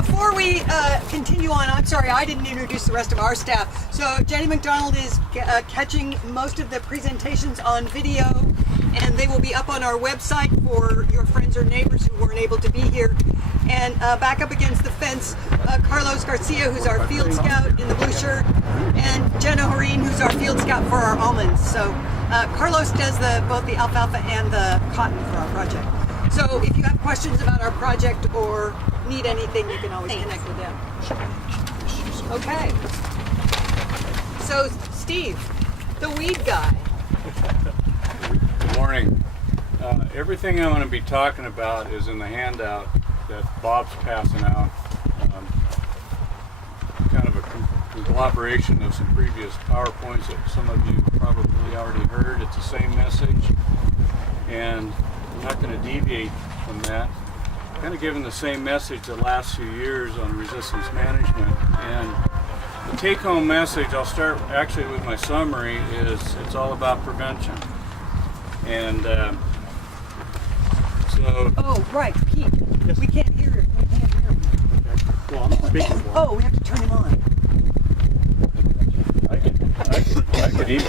before we continue on, I'm sorry, I didn't introduce the rest of our staff. So Jenny McDonald is catching most of the presentations on video, and they will be up on our website for your friends or neighbors who weren't able to be here. And back up against the fence, Carlos Garcia, who's our field scout in the blue shirt, and Jenna Horeen, who's our field scout for our almonds. So Carlos does both the alfalfa and the cotton for our project. So if you have questions about our project or need anything, you can always connect with them. Okay. So Steve, the weed guy. Good morning. Everything I'm going to be talking about is in the handout that Bob's passing out. Kind of a conglomeration of some previous PowerPoints that some of you probably already heard. It's the same message, and I'm not going to deviate from that. Kind of given the same message the last few years on resistance management. And the take-home message, I'll start actually with my summary, is it's all about prevention. And so... Oh, right, Pete. Yes. We can't hear him. We can't hear him. Okay. Well, I'm not speaking for him. Oh, we have to turn him on. I could even...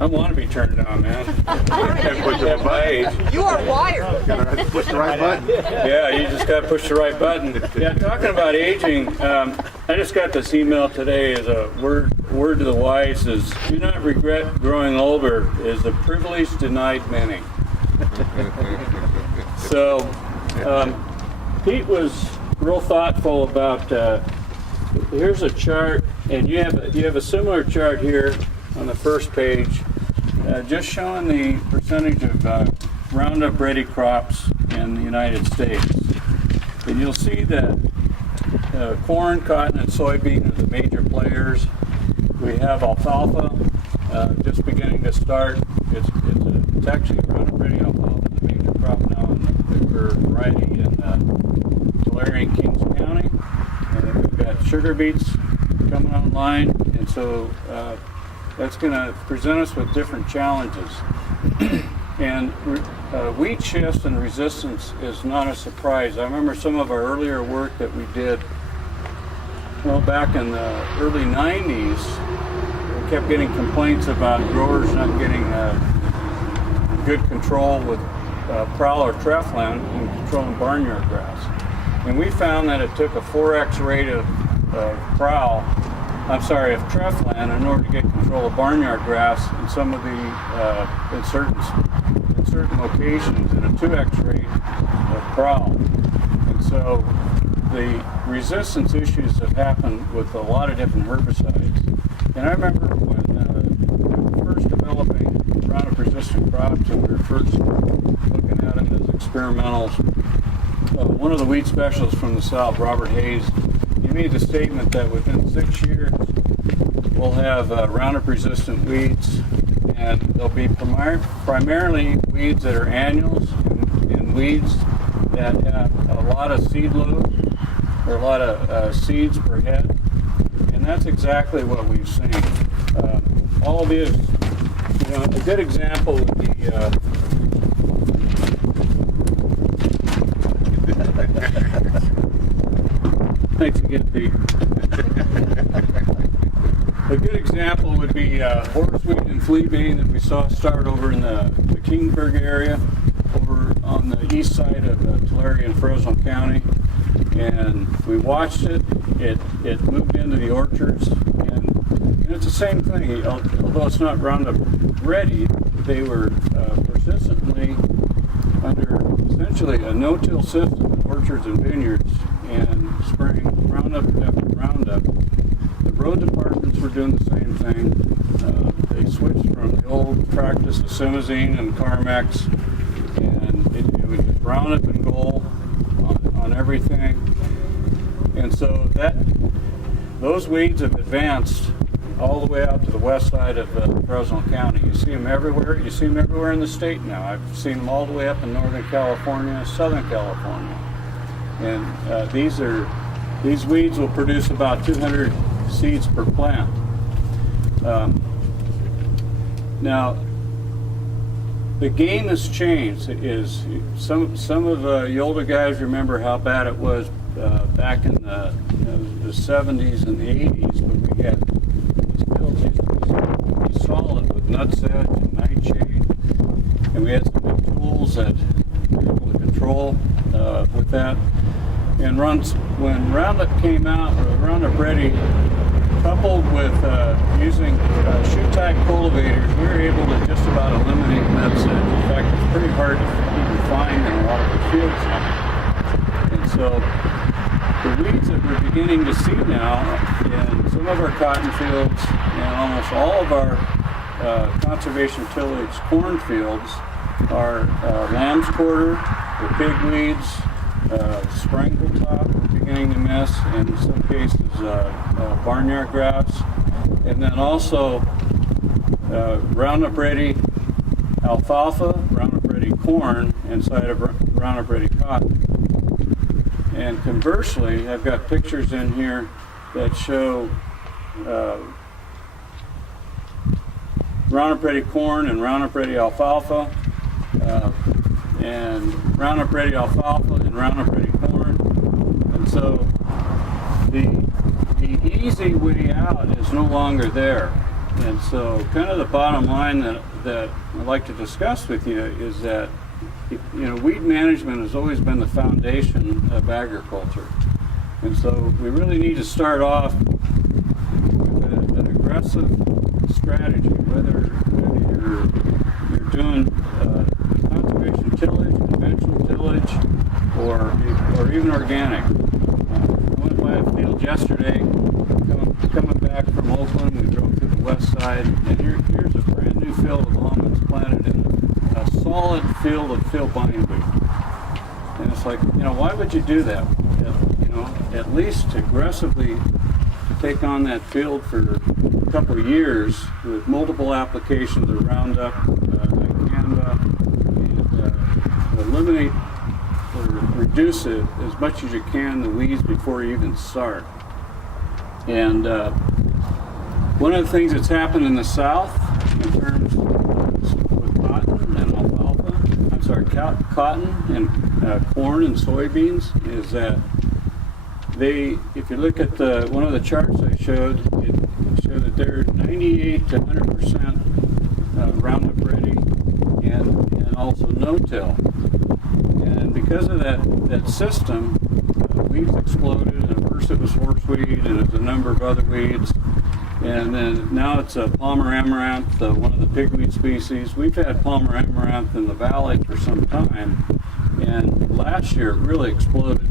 I want to be turned on, man. At my age. You are wired. Push the right button. Yeah, you just got to push the right button. Yeah, talking about aging, I just got this email today as a word to the wise is, do not regret growing older is the privilege denied many. So, Pete was real thoughtful about, here's a chart, and you have a similar chart here on the first page, just showing the percentage of Roundup ready crops in the United States. And you'll see that corn, cotton, and soybean are the major players. We have alfalfa just beginning to start. It's actually Roundup ready alfalfa, the major crop now in the variety in Tulare and Kings County. And we've got sugar beets coming online, and so that's going to present us with different challenges. And weed shifts and resistance is not a surprise. I remember some of our earlier work that we did, well, back in the early 90s, we kept getting complaints about growers not getting good control with prowl or treflan in controlling barnyard grass. And we found that it took a 4x rate of treflan in order to get control of barnyard grass in some of the in certain locations, and a 2x rate of prowl. And so the resistance issues have happened with a lot of different herbicides. And I remember when we were first developing Roundup resistant crops and we were first looking at them as experimentals, one of the weed specialists from the South, Robert Hayes, he made the statement that within 6 years we'll have Roundup resistant weeds, and they'll be primarily weeds that are annuals and weeds that have a lot of seed load or a lot of seeds per head, and that's exactly what we've seen. All of these, a good example would be thanks again, Pete. A good example would be horseweed and fleabane that we saw start over in the Kingsburg area, over on the east side of Tulare and Fresno County. And we watched it. It moved into the orchards, and it's the same thing. Although it's not Roundup ready, they were persistently under essentially a no-till system in orchards and vineyards, and spraying Roundup after Roundup. The road departments were doing the same thing. They switched from the old practice of Simazine and Carmex, and it was just Roundup and Goal on everything. And so those weeds have advanced all the way out to the west side of Fresno County. You see them everywhere. You see them everywhere in the state now. I've seen them all the way up in Northern California, Southern California. And these weeds will produce about 200 seeds per plant. Now, the game has changed. Some of the older guys remember how bad it was back in the 70s and the 80s, when we had these fields used to be solid with nutsedge and nightshade, and we had some good tools that we were able to control with that. And when Roundup came out, or Roundup Ready, coupled with using shoe-type cultivators, we were able to just about eliminate nutsedge. In fact, it's pretty hard to even find in a lot of the fields now. And so the weeds that we're beginning to see now in some of our cotton fields and almost all of our conservation tillage cornfields are lamb's quarter, the pigweeds, sprangletop beginning to mess, and in some cases barnyard grass, and then also Roundup Ready alfalfa, Roundup Ready corn inside of Roundup Ready cotton. And conversely, I've got pictures in here that show Roundup Ready corn and Roundup Ready alfalfa, and Roundup Ready alfalfa and Roundup Ready corn. And so the easy way out is no longer there. And so kind of the bottom line that I'd like to discuss with you is that weed management has always been the foundation of agriculture. And so we really need to start off with an aggressive strategy, whether you're doing conservation tillage, conventional tillage, or even organic. I went by a field yesterday, coming back from Oakland. We drove through the west side, and here's a brand new field of almonds planted in a solid field of field bindweed. And it's like, why would you do that? At least aggressively take on that field for a couple of years with multiple applications of Roundup, Canada, and eliminate or reduce it as much as you can, the weeds, before you even start. And one of the things that's happened in the South in terms with cotton and alfalfa, cotton and corn and soybeans, is that if you look at one of the charts I showed, it showed that they're 98 to 100% Roundup Ready and also no-till. And because of that system, weeds exploded, and at first it was horseweed, and it was a number of other weeds, and then now it's a Palmer amaranth, one of the pigweed species. We've had Palmer amaranth in the valley for some time, and last year it really exploded.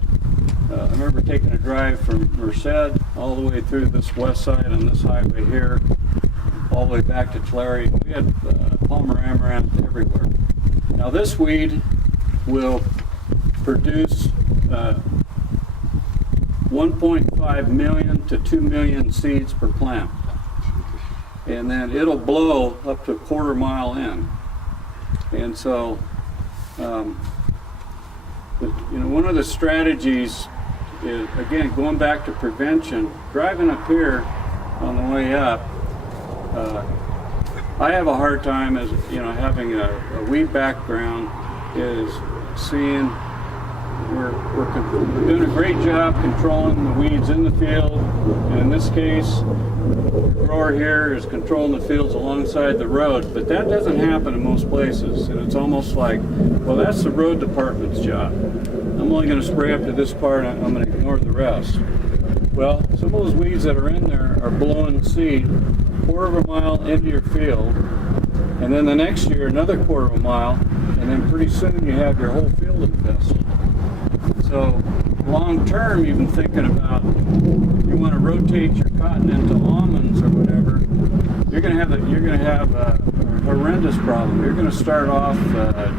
I remember taking a drive from Merced all the way through this west side on this highway here, all the way back to Tulare. We had Palmer amaranth everywhere. Now this weed will produce 1.5 million to 2 million seeds per plant. And then it'll blow up to a quarter mile in. And so, one of the strategies is, again, going back to prevention. Driving up here on the way up, I have a hard time, as having a weed background, is seeing we're doing a great job controlling the weeds in the field, and in this case, the grower here is controlling the fields alongside the road, but that doesn't happen in most places, and it's almost like, well, that's the road department's job. I'm only going to spray up to this part, and I'm going to ignore the rest. Well, some of those weeds that are in there are blowing seed a quarter of a mile into your field, and then the next year another quarter of a mile, and then pretty soon you have your whole field infested. So long term, even thinking about you want to rotate your cotton into almonds or whatever, you're going to have a horrendous problem. You're going to start off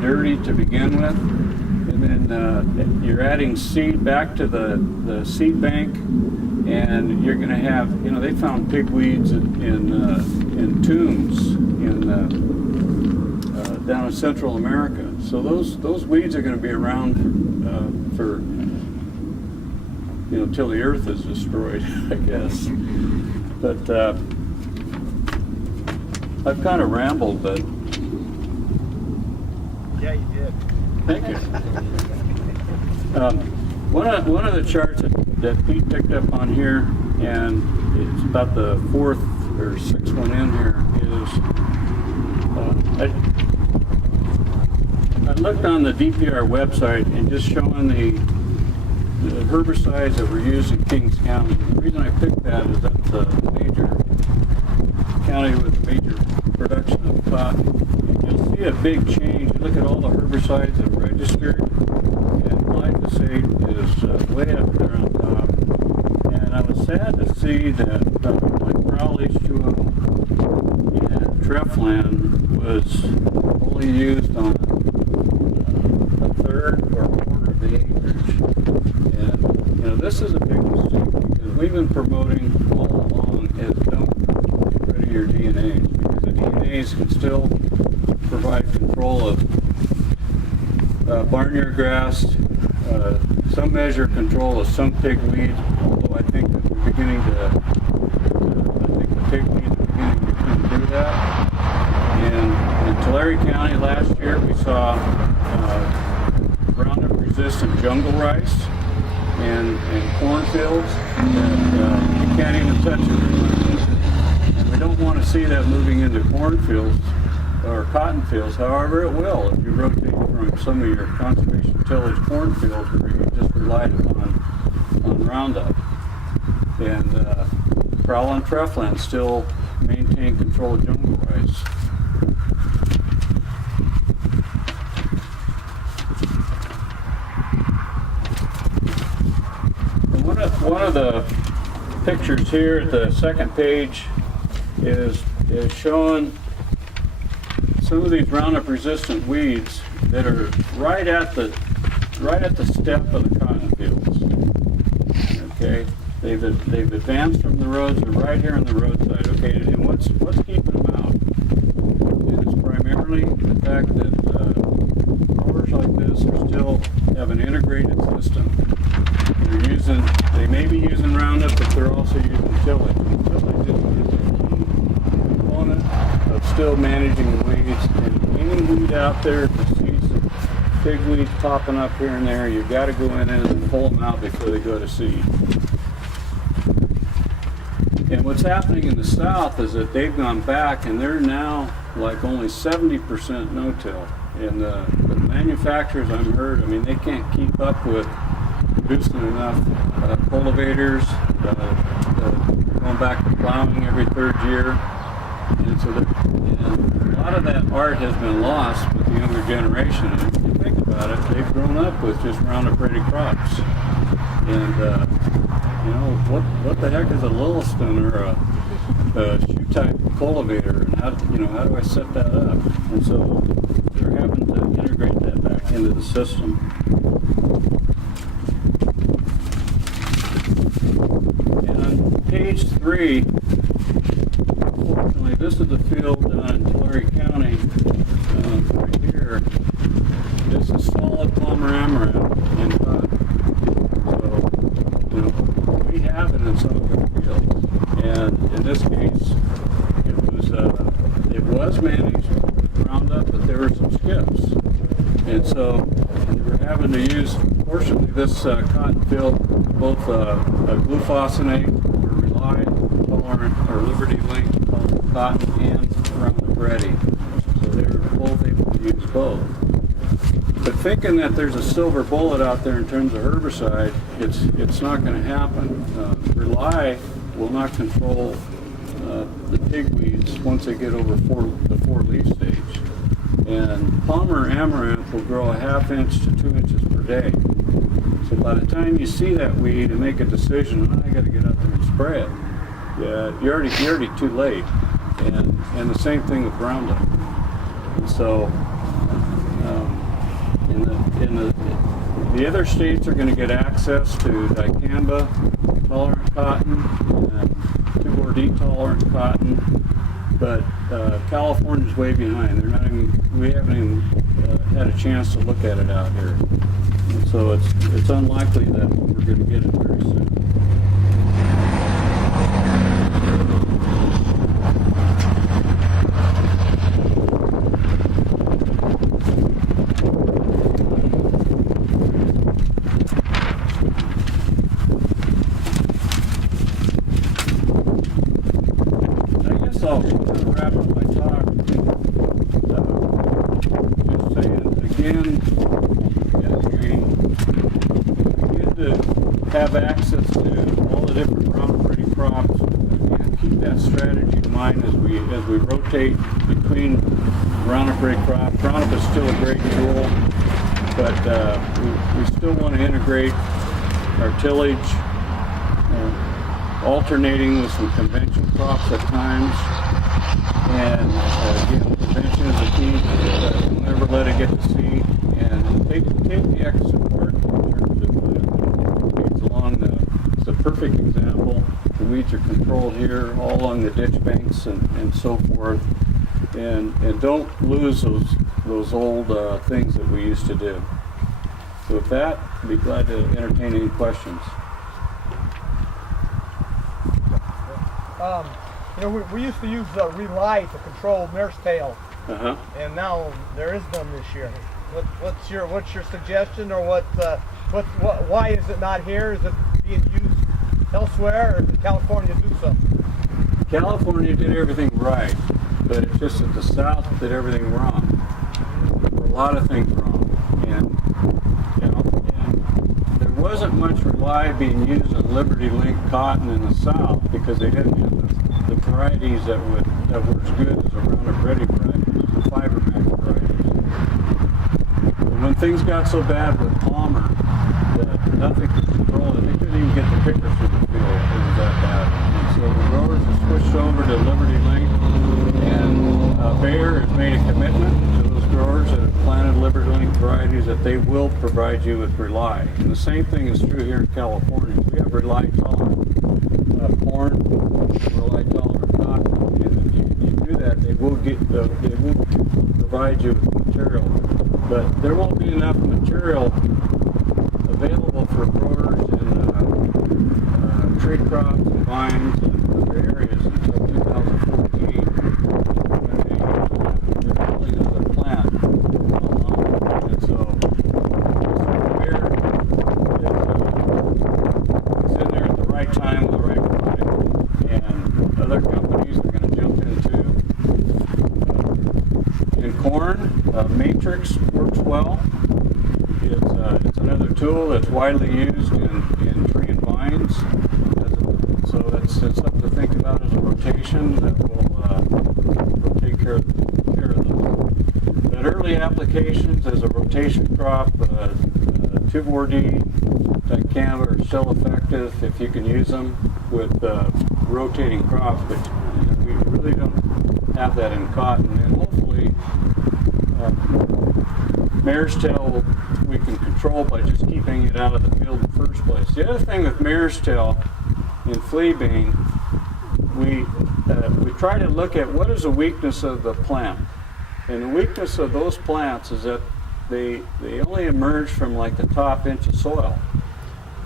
dirty to begin with, and then you're adding seed back to the seed bank, and you're going to have, they found pigweeds in tombs down in Central America. So those weeds are going to be around for till the earth is destroyed, I guess. But I've kind of rambled, but yeah, you did. thank you. One of the charts that Pete picked up on here, and it's about the 4th or 6th one in here, is I looked on the DPR website and just showing the herbicides that were used in Kings County. The reason I picked that is that's a major county with major production of cotton. You'll see a big change. Look at all the herbicides that are registered, and glyphosate is way up there on top. And I was sad to see that like Prowl H2O and Treflan was only used on a third or a quarter of the acreage. And you know, this is a big mistake because we've been promoting all along as don't get rid of your DNAs, because the DNAs can still provide control of barnyard grass, some measure control of some pigweed, although I think that we're beginning to, I think the pigweeds are beginning to come through that. And in Tulare County last year we saw Roundup resistant jungle rice and cornfields that you can't even touch it. And we don't want to see that moving into cornfields or cotton fields. However, it will if you rotate from some of your conservation tillage cornfields where you just relied on Roundup. And Prowl and Treflan still maintain control of jungle rice. And one of the pictures here at the second page is showing some of these Roundup resistant weeds that are right at the step of the cotton fields. Okay, they've advanced from the roads. They're right here on the roadside. Okay, and what's keeping them out? And it's primarily the fact that growers like this are still have an integrated system. They may be using Roundup, but they're also using tillage. And tillage is a key component of still managing the weeds. And any weed out there, if you see some big weeds popping up here and there, you've got to go in and pull them out before they go to seed. And what's happening in the south is that they've gone back and they're now like only 70% no-till. And the manufacturers I've heard, I mean, they can't keep up with producing enough cultivators, going back to plowing every third year. And so and a lot of that art has been lost with the younger generation. And if you think about it, they've grown up with just Roundup-ready crops. And you know, what the heck is a Lilliston or a shoe-type cultivator, and how do I set that up? And so they're having to integrate that back into the system. And on page 3, unfortunately, this is the field down in Tulare County, right here. This is solid Palmer Amaranth and cotton. So, you know, we have it in some of the fields. And in this case, it was managed with Roundup, but there were some skips. And so we were having to use, fortunately, this cotton field, both glufosinate or Rely tolerant or Liberty Link cotton and Roundup Ready. So they were both able to use both. But thinking that there's a silver bullet out there in terms of herbicide, it's not going to happen. Rely will not control the pigweeds once they get over the 4-leaf stage. And Palmer Amaranth will grow a 1/2 inch to 2 inches per day. So by the time you see that weed and make a decision, I got to get out there and spray it, you're already too late. And the same thing with Roundup. And so the other states are going to get access to dicamba tolerant cotton and 2,4-D tolerant cotton, but California's way behind. We haven't even had a chance to look at it out here. And so it's unlikely that we're going to get it very soon. wrap up my talk, just saying again, as we begin to have access to all the different Roundup Ready crops, and keep that strategy in mind as we rotate between Roundup Ready crops. Roundup is still a great tool, but we still want to integrate our tillage, alternating with some convention crops at times. And again, prevention is a key. Don't ever let it get to seed. And take the extra support in terms of weeds along it's a perfect example. The weeds are controlled here, all along the ditch banks and so forth. And don't lose those old things that we used to do. So with that, I'd be glad to entertain any questions. We used to use Wright to control mare's tail, Uh-huh. and now there is none this year. What's your suggestion, or why is it not here? Is it being used elsewhere, or did California do something? California did everything right, but it's just that the South did everything wrong. There were a lot of things wrong, and there wasn't much rely being used on Liberty Link cotton in the South because they didn't have the varieties that were as good as the Roundup Ready varieties, the Fiber Max varieties. And when things got so bad with Palmer that nothing could control it, they couldn't even get the pickers through the field. It was that bad. And so the growers have switched over to Liberty Link, and Bayer has made a commitment to those growers that have planted Liberty Link varieties that they will provide you with Rely. And the same thing is true here in California. We have Rely tolerant corn, Rely tolerant cotton, and if you do that, they will provide you with material. But there won't be enough material available for growers in tree crops and vines and other areas until 2014, when they're building another plant online. And so Bayer is in there at the right time with the right product, and other companies are going to jump in too. In corn, Matrix works well. It's another tool that's widely used in tree and vines. So it's something to think about as a rotation that will take care of those. But early applications as a rotation crop, 2,4-D, dicamba are still effective if you can use them with rotating crops, but we really don't have that in cotton. And hopefully, mare's tail we can control by just keeping it out of the field in the first place. The other thing with mare's tail in flea bean, we try to look at what is the weakness of the plant. And the weakness of those plants is that they only emerge from like the top inch of soil.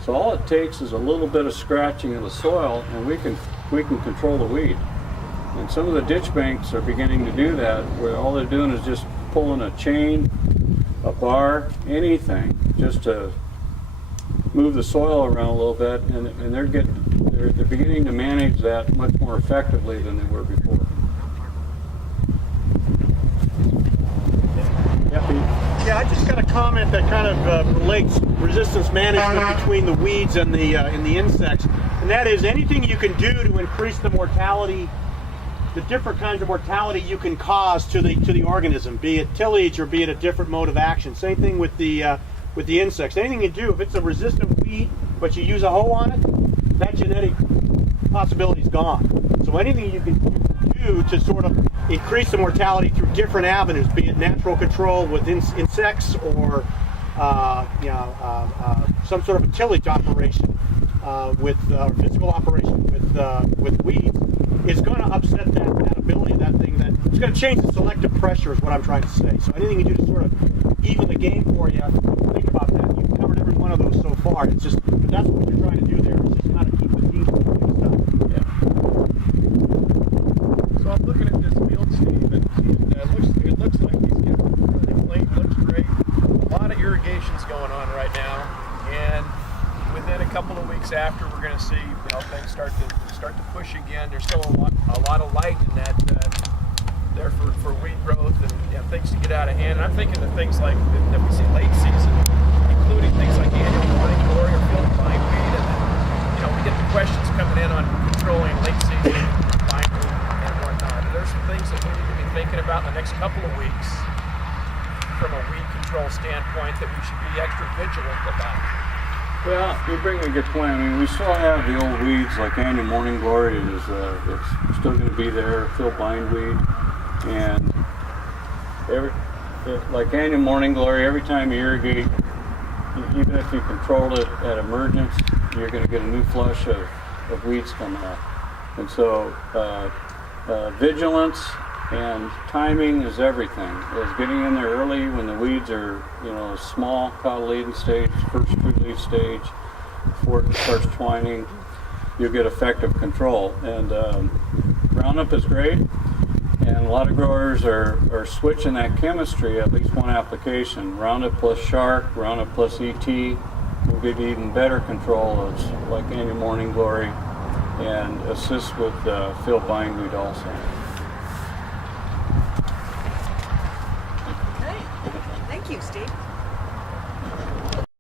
So all it takes is a little bit of scratching of the soil, and we can control the weed. And some of the ditch banks are beginning to do that, where all they're doing is just pulling a chain, a bar, anything, just to move the soil around a little bit, and they're beginning to manage that much more effectively than they were before. Yeah, I just got a comment that kind of relates resistance management between the weeds and the insects, and that is anything you can do to increase the mortality, the different kinds of mortality you can cause to the organism, be it tillage or be it a different mode of action. Same thing with the insects. Anything you do, if it's a resistant weed, but you use a hoe on it, that genetic possibility is gone. So anything you can do to sort of increase the mortality through different avenues, be it natural control with insects or some sort of a tillage operation with physical operation with weeds, is going to upset that ability, that thing. That it's going to change the selective pressure, is what I'm trying to say. So anything you do to sort of even the game for you, think about that. You've covered every one of those so far. It's just that's what you're trying to do there. Is just kind of keep the team focused up. Yeah. So I'm looking at this field, Steve, and it looks like he's getting really clean. Looks great. A lot of irrigation's going on right now, and within a couple of weeks after, we're going to see things start to push again. There's still a lot of light in that there for weed growth and things to get out of hand. And I'm thinking of things like that we see late season, including things like annual morning glory or field bindweed. And then, we get the questions coming in on controlling late season bindweed and whatnot. And there's some things that we need to be thinking about in the next couple of weeks from a weed control standpoint that we should be extra vigilant about. Well, you bring a good point. I mean, we still have the old weeds like annual morning glory is it's still going to be there. Field bindweed, and like annual morning glory. Every time you irrigate, even if you control it at emergence, you're going to get a new flush of weeds coming up. And so, vigilance and timing is everything. Is getting in there early when the weeds are, small, cotyledon stage, first fruit leaf stage, before it starts twining, you'll get effective control. And Roundup is great, and a lot of growers are switching that chemistry at least one application. Roundup plus Shark, Roundup plus ET will give you even better control of like annual morning glory and assist with field bindweed also. Okay. Thank you, Steve.